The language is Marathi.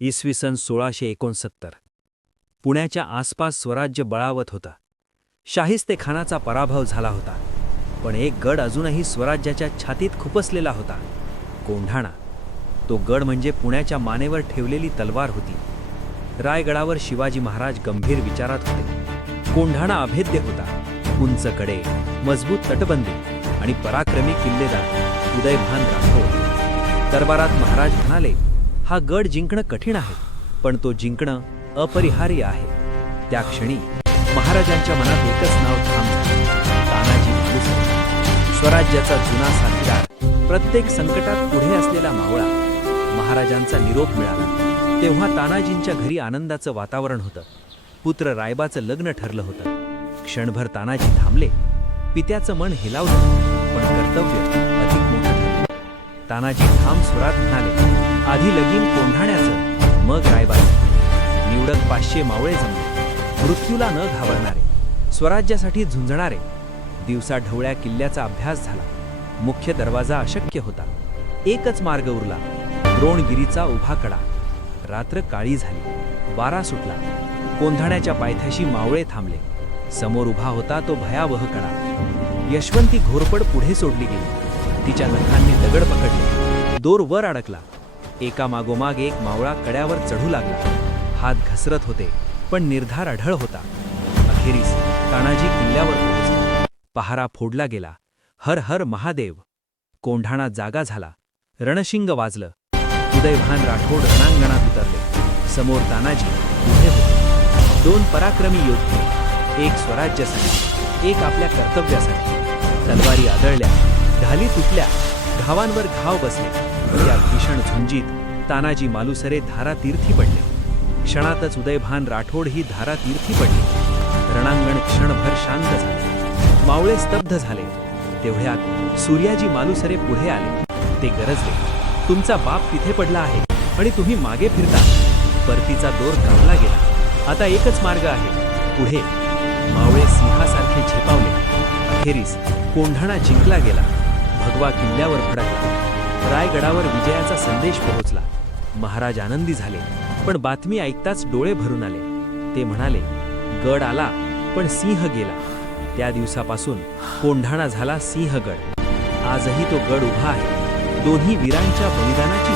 इसवी सन सोळाशे एकोणसत्तर. पुण्याच्या आसपास स्वराज्य बळावत होतं. शाहिस्तेखानाचा पराभव झाला होता. पण एक गड अजूनही स्वराज्याच्या छातीत खुपसलेला होता. कोंढाणा. तो गड म्हणजे पुण्याच्या मानेवर ठेवलेली तलवार होती. रायगडावर शिवाजी महाराज गंभीर विचारात होते. कोंढाणा अभेद्य होता. उंच कडे मजबूत तटबंदी आणि पराक्रमी किल्लेदार उदयभान राठोड. दरबारात महाराज म्हणाले हा गड जिंकणं कठीण आहे पण तो जिंकणं अपरिहार्य आहे. त्या क्षणी महाराजांच्या मनात एकच नाव ठाम झाले तानाजी स्वराज्याचा जुना साथीदार प्रत्येक संकटात पुढे असलेला मावळा. महाराजांचा निरोप मिळाला. तेव्हा तानाजींच्या घरी आनंदाचं वातावरण होतं. पुत्र रायबाचं लग्न ठरलं होतं. क्षणभर तानाजी थांबले. पित्याचं मन हेलावलं पण कर्तव्य अधिक मोठं ठरलं. तानाजी ठाम स्वरात म्हणाले आधी लगीन कोंढाण्याचं. मग रायबाचं निवडक पाचशे मावळे जमले. मृत्यूला न घाबरणारे. स्वराज्यासाठी झुंजणारे. दिवसा ढवळ्या किल्ल्याचा अभ्यास झाला. मुख्य दरवाजा अशक्य होता. एकच मार्ग उरला. द्रोणगिरीचा उभा कडा. रात्र काळी झाली. वारा सुटला. कोंधाण्याच्या पायथ्याशी मावळे थांबले. समोर उभा होता तो भयावह कडा. यशवंती घोरपड पुढे सोडली गेली. तिच्या नखांनी दगड पकडले. दोर वर अडकला. एकामागोमाग एक मावळा कड्यावर चढू लागला. हात घसरत होते पण निर्धार आढळ होता. अखेरीस तानाजी किल्ल्यावर पोहोचला. पहारा फोडला गेला. हर हर महादेव. कोंढाणा जागा झाला. रणशिंग वाजलं. उदयभान राठोड रणांगणात उतरले. समोर तानाजी उभे होते. दोन पराक्रमी योद्धे एक स्वराज्यासाठी एक आपल्या कर्तव्यासाठी. तलवारी आदळल्या ढाली तुटल्या घावांवर घाव बसले. या भीषण झुंजीत तानाजी मालुसरे धारातीर्थी पडले क्षणातच उदयभान राठोड ही धारातीर्थी पडली रणांगण क्षणभर शांत झाले. मावळे स्तब्ध झाले. तेवढ्यात सूर्याजी मालुसरे पुढे आले. ते गरजले तुमचा बाप तिथे पडला आहे आणि तुम्ही मागे फिरता. परतीचा दोर कापला गेला. आता एकच मार्ग आहे. पुढे मावळे सिंहासारखे झेपावले. अखेरीस कोंढाणा जिंकला गेला. भगवा किल्ल्यावर फडकला रायगडावर विजयाचा संदेश पोहोचला. महाराज आनंदी झाले पण बातमी ऐकताच डोळे भरून आले. ते म्हणाले गड आला पण सिंह गेला. त्या दिवसापासून कोंढाणा झाला सिंहगड. आजही तो गड उभा आहे. दोन्ही वीरांच्या बलिदानाची